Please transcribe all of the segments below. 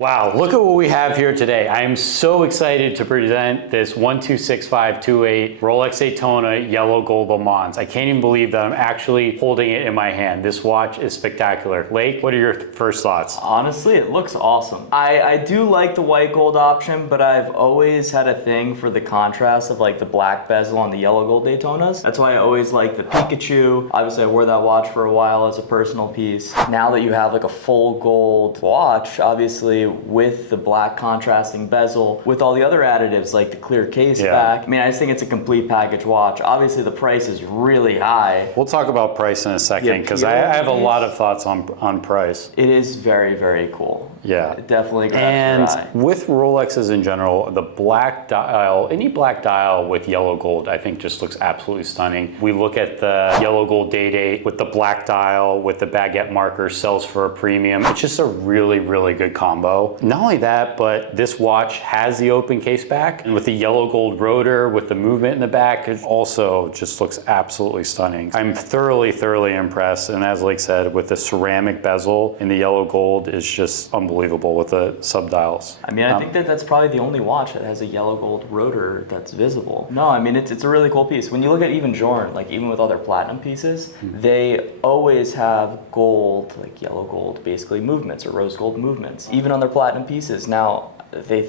Wow, look at what we have here today. I am so excited to present this 126528 Rolex Daytona Yellow Gold Le Mans. I can't even believe that I'm actually holding it in my hand. This watch is spectacular. Lake, what are your first thoughts? Honestly, it looks awesome. I do like the white gold option, but I've always had a thing for the contrast of like the black bezel on the yellow gold Daytonas. That's why I always like the Pikachu. Obviously, I wore that watch for a while as a personal piece. Now that you have like a full gold watch, obviously with the black contrasting bezel, with all the other additives like the clear case back. I mean, I just think it's a complete package watch. Obviously, the price is really high. We'll talk about price in a second because I have a lot of thoughts on price. It is very, very cool. Yeah. It definitely grabs your eye. With Rolexes in general, the black dial, any black dial with yellow gold, I think just looks absolutely stunning. We look at the yellow gold day-date with the black dial, with the baguette marker, sells for a premium. It's just a really, really good combo. Not only that, but this watch has the open case back, and with the yellow gold rotor, with the movement in the back, it also just looks absolutely stunning. I'm thoroughly, thoroughly impressed, and as Lake said, with the ceramic bezel in the yellow gold is just unbelievable with the subdials. I mean, I think that's probably the only watch that has a yellow gold rotor that's visible. No, I mean, it's a really cool piece. When you look at even Journe, like even with other platinum pieces, they always have gold, like yellow gold, basically movements or rose gold movements, even on their platinum pieces. Now, they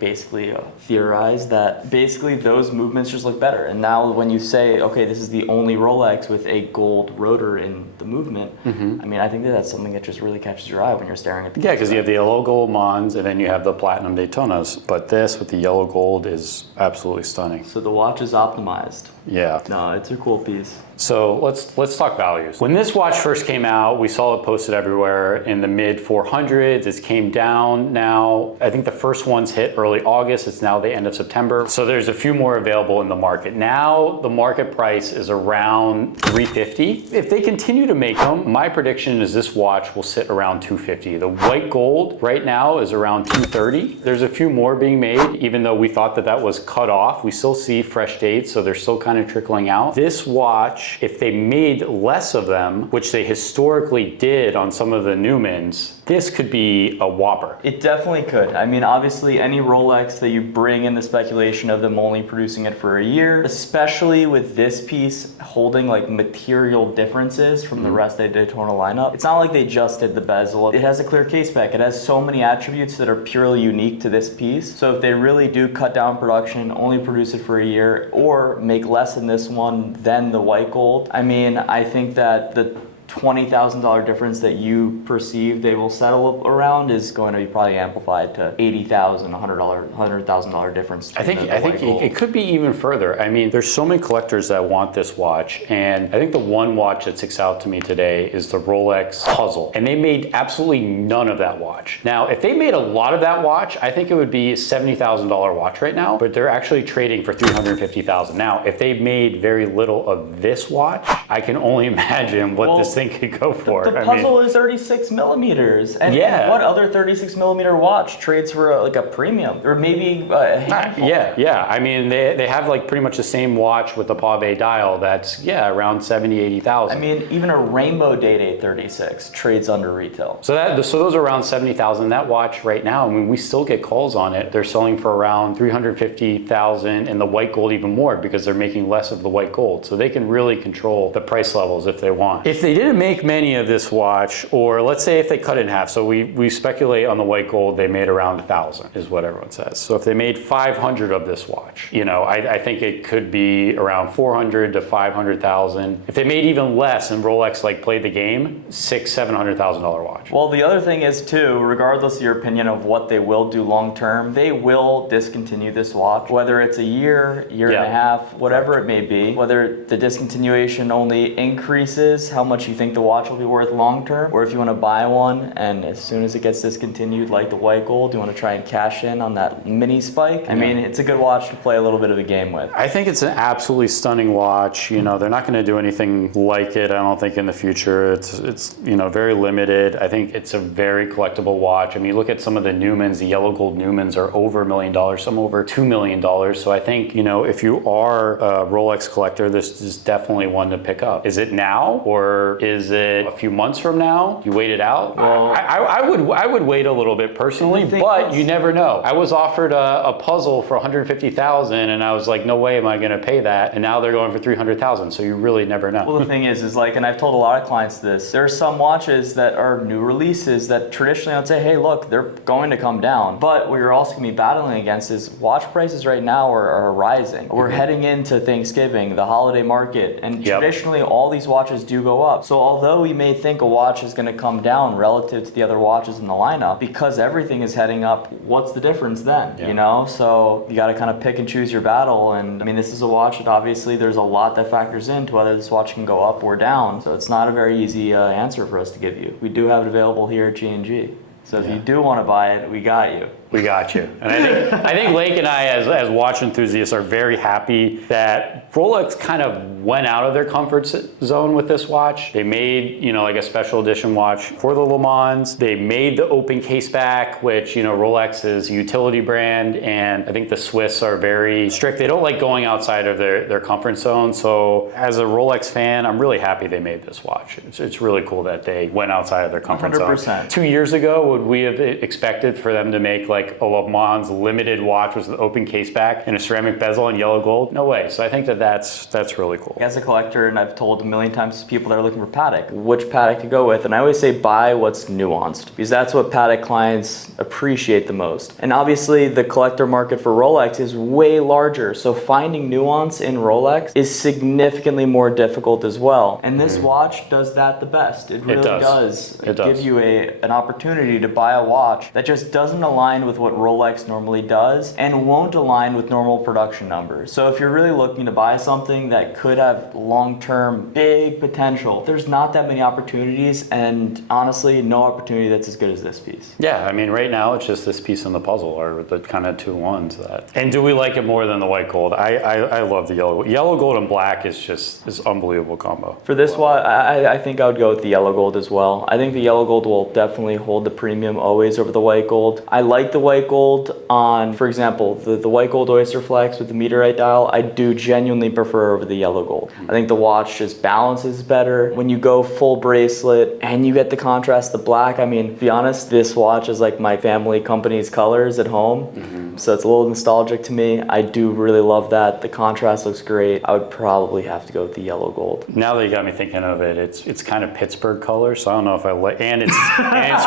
basically theorize that basically those movements just look better. And now when you say, okay, this is the only Rolex with a gold rotor in the movement, I mean, I think that's something that just really catches your eye when you're staring at the because you have the yellow gold Mans and then you have the platinum Daytonas, but this with the yellow gold is absolutely stunning. So the watch is optimized. Yeah. No, it's a cool piece. So let's talk values. When this watch first came out, we saw it posted everywhere in the mid 400s. It came down now. I think the first ones hit early August. It's now the end of September. So there's a few more available in the market. Now the market price is around $350. If they continue to make them, my prediction is this watch will sit around $250. The white gold right now is around $230. There's a few more being made, even though we thought that was cut off. We still see fresh dates, so they're still kind of trickling out. This watch, if they made less of them, which they historically did on some of the Newmans, this could be a whopper. It definitely could. I mean, obviously any Rolex that you bring in the speculation of them only producing it for a year, especially with this piece holding like material differences from the rest of the Daytona lineup. It's not like they just did the bezel. It has a clear case back. It has so many attributes that are purely unique to this piece. So if they really do cut down production, only produce it for a year, or make less in this one than the white gold, I mean, I think that the $20,000 difference that you perceive they will settle around is going to be probably amplified to $80,000, $100,000 difference. I think it could be even further. I mean, there's so many collectors that want this watch, and I think the one watch that sticks out to me today is the Rolex Puzzle, and they made absolutely none of that watch. Now, if they made a lot of that watch, I think it would be a $70,000 watch right now, but they're actually trading for $350,000. Now, if they made very little of this watch, I can only imagine what this thing could go for. The Puzzle is 36 millimeters. And what other 36 millimeter watch trades for a premium? Or maybe a handful? Yeah. I mean, they have like pretty much the same watch with the Pave dial that's, around 70, 80,000. I mean, even a Rainbow Day-Date 36 trades under retail. So those are around 70,000. That watch right now, I mean, we still get calls on it. They're selling for around 350,000, and the white gold even more because they're making less of the white gold. So they can really control the price levels if they want. If they didn't make many of this watch, or let's say if they cut it in half, so we speculate on the white gold, they made around 1,000 is what everyone says. So if they made 500 of this watch, I think it could be around 400 to 500,000. If they made even less and Rolex played the game, $700,000 watch. Well, the other thing is too, regardless of your opinion of what they will do long term, they will discontinue this watch, whether it's a year and a half, whatever it may be, whether the discontinuation only increases how much you think the watch will be worth long term, or if you want to buy one and as soon as it gets discontinued, like the white gold, you want to try and cash in on that mini spike. I mean, it's a good watch to play a little bit of a game with. I think it's an absolutely stunning watch. They're not going to do anything like it, I don't think, in the future. It's very limited. I think it's a very collectible watch. I mean, look at some of the Newmans. The yellow gold Newmans are over $1 million, some over $2 million. So I think, if you are a Rolex collector, this is definitely one to pick up. Is it now, or Is it a few months from now? You wait it out? Well, I would wait a little bit personally, but you never know. I was offered a puzzle for $150,000 and I was like, no way am I gonna pay that. And now they're going for $300,000, so you really never know. Well, the thing is like, and I've told a lot of clients this, there are some watches that are new releases that traditionally I'd say, hey, look, they're going to come down. But what you're also gonna be battling against is watch prices right now are rising. We're heading into Thanksgiving, the holiday market, and traditionally all these watches do go up. So although we may think a watch is gonna come down relative to the other watches in the lineup, because everything is heading up, what's the difference then? You know, so you got to kind of pick and choose your battle. And I mean, this is a watch that obviously there's a lot that factors into whether this watch can go up or down. So it's not a very easy answer for us to give you. We do have it available here at G&G. So if you do want to buy it, we got you. We got you. And I think Lake and I, as watch enthusiasts, are very happy that Rolex kind of went out of their comfort zone with this watch. They made, you know, like a special edition watch for the Le Mans. They made the open case back, which, you know, Rolex is a utility brand, and I think the Swiss are very strict. They don't like going outside of their comfort zone. So as a Rolex fan, I'm really happy they made this watch. It's really cool that they went outside of their comfort 100%. zone. 2 years ago, would we have expected for them to make like a Le Mans limited watch with an open case back and a ceramic bezel and yellow gold? No way. So I think that's really cool. As a collector, and I've told a million times to people that are looking for Patek, which Patek to go with, and I always say buy what's nuanced, because that's what Patek clients appreciate the most. And obviously the collector market for Rolex is way larger, so finding nuance in Rolex is significantly more difficult as well. And this watch does that the best. It really does. It gives you an opportunity to buy a watch that just doesn't align with what Rolex normally does and won't align with normal production numbers. So if you're really looking to buy something that could have long-term big potential, there's not that many opportunities, and honestly no opportunity that's as good as this piece. Yeah, I mean right now it's just this piece in the puzzle are the kind of two ones that. And do we like it more than the white gold? I love the yellow gold and black is unbelievable combo. For this watch, I think I would go with the yellow gold as well. I think the yellow gold will definitely hold the premium always over the white gold. I like the white gold on, for example, the white gold Oyster Flex with the meteorite dial, I do genuinely prefer over the yellow gold. I think the watch just balances better. When you go full bracelet and you get the contrast, the black, I mean, to be honest, this watch is like my family company's colors at home. So it's a little nostalgic to me. I do really love that. The contrast looks great. I would probably have to go with the yellow gold. Now that you got me thinking of it, it's kind of Pittsburgh colors, so I don't know if I like, and it's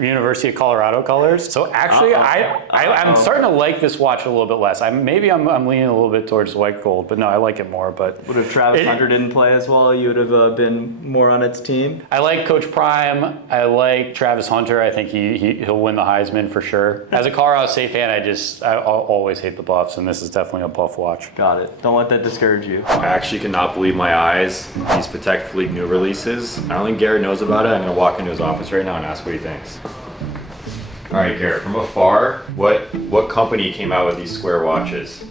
University of Colorado colors. So actually, I'm starting to like this watch a little bit less. Maybe I'm leaning a little bit towards white gold, but no, I like it more. But would if Travis Hunter didn't play as well, you would have been more on its team? I like Coach Prime. I like Travis Hunter. I think he'll win the Heisman for sure. As a Colorado State fan, I'll always hate the Buffs, and this is definitely a Buff watch. Got it. Don't let that discourage you. I actually cannot believe my eyes. These Patek Philippe new releases. I don't think Garrett knows about it. I'm gonna walk into his office right now and ask what he thinks. All right, Garrett, from afar, what company came out with these square watches?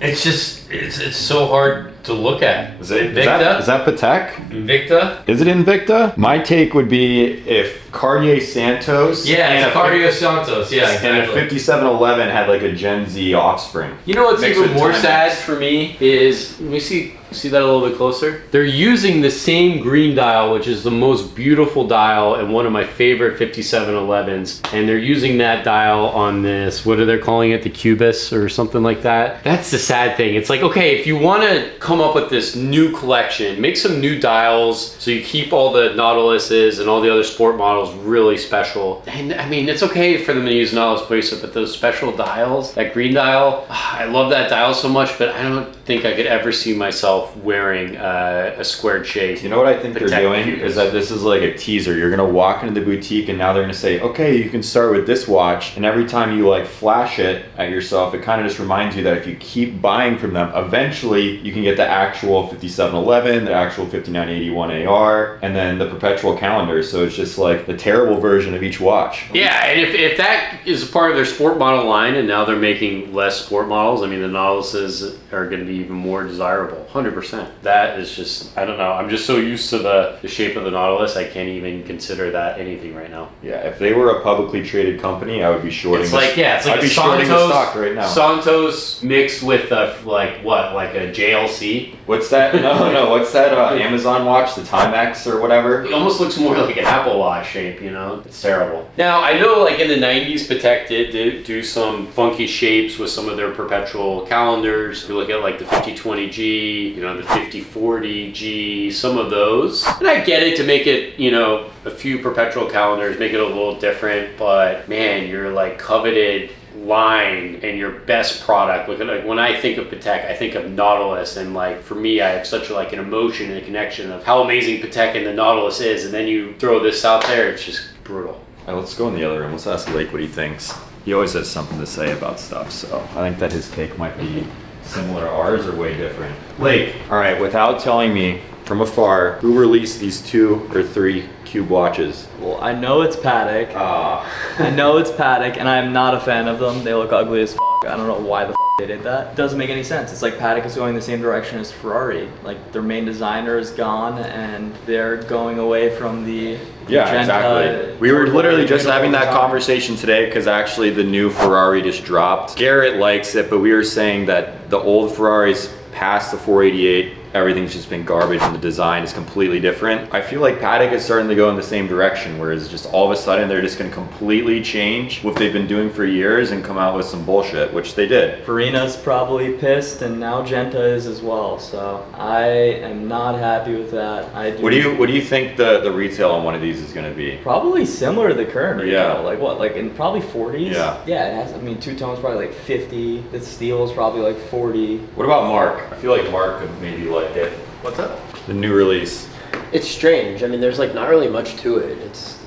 It's so hard to look at. Is it Invicta? Is that Patek? Invicta? Is it Invicta? My take would be if Cartier Santos Yeah, it's Cartier Santos. Yeah, and a exactly. 5711 had like a Gen Z offspring. You know what's Mixed even with more Timex. sad for me is, let me see that a little bit closer? They're using the same green dial, which is the most beautiful dial and one of my favorite 5711s, and they're using that dial on this, what are they calling it, the Cubus or something like that? That's the sad thing. It's like, okay, if you want to come up with this new collection, make some new dials so you keep all the Nautiluses and all the other sport models really special. And I mean, it's okay for them to use Nautilus bracelet, but those special dials, that green dial, I love that dial so much, but I don't think I could ever see myself wearing a squared shade. You know what I think they're Patek doing Philippe. is that this is like a teaser. You're gonna walk into the boutique and now they're gonna say, okay, you can start with this watch, and every time you like flash it at yourself, it kind of just reminds you that if you keep buying from them, eventually you can get the actual 5711, the actual 5981 AR, and then the perpetual calendar. So it's just like the a terrible version of each watch. Yeah, and if that is part of their sport model line and now they're making less sport models, I mean, the Nautiluses are going to be even more desirable, 100%. That is just, I don't know, I'm just so used to the shape of the Nautilus, I can't even consider that anything right now. Yeah, if they were a publicly traded company, I would be shorting. It's like I'd be shorting the stock right now. Santos mixed with like a JLC. What's that? No. What's that Amazon watch, the Timex or whatever? It almost looks more like an Apple Watch shape, you know? It's terrible. Now, I know like in the 90s, Patek did do some funky shapes with some of their perpetual calendars. If you look at like the 5020G, you know, the 5040G, some of those. And I get it to make it, you know, a few perpetual calendars, make it a little different, but man, your like coveted line and your best product. Look at, like, when I think of Patek, I think of Nautilus, and like for me, I have such like an emotion and a connection of how amazing Patek and the Nautilus is, and then you throw this out there, it's just brutal. All right, let's go in the other room. Let's ask Lake what he thinks. He always has something to say about stuff, so I think that his take might be similar to ours or way different. Lake, all right, without telling me from afar, who released these 2 or 3 cube watches? Well, I know it's Patek. I know it's Patek, and I'm not a fan of them. They look ugly as f***. I don't know why the f*** they did that. It doesn't make any sense. It's like Patek is going the same direction as Ferrari. Like, their main designer is gone, and they're going away from the Yeah, exactly. We were literally just having that conversation today because actually the new Ferrari just dropped. Garrett likes it, but we were saying that the old Ferraris past the 488, everything's just been garbage and the design is completely different. I feel like Patek is starting to go in the same direction, whereas just all of a sudden they're just gonna completely change what they've been doing for years and come out with some bullshit, which they did. Farina's probably pissed, and now Genta is as well, so I am not happy with that. What do you think the retail on one of these is gonna be? Probably similar to the current retail. Yeah. Like what? Like in probably 40s? Yeah. Yeah, it has, I mean, two-tone's probably like 50. The steel is probably like 40. What about Mark? I feel like Mark could maybe like it. What's up? The new release. It's strange. I mean, there's like not really much to it.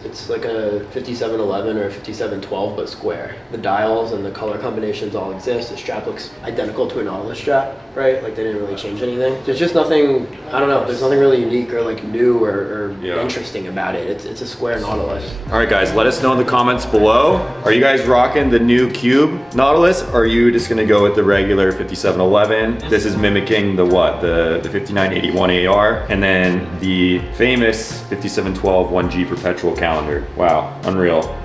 It's like a 5711 or a 5712, but square. The dials and the color combinations all exist. The strap looks identical to a Nautilus strap, right? Like they didn't really change anything. There's just nothing, I don't know, there's nothing really unique or like new or interesting about it. It's a square Nautilus. All right, guys, let us know in the comments below. Are you guys rocking the new Cube Nautilus? Or are you just gonna go with the regular 5711? This is mimicking the what? The 5981 AR, and then the famous 5712 1G perpetual calendar. Wow, unreal.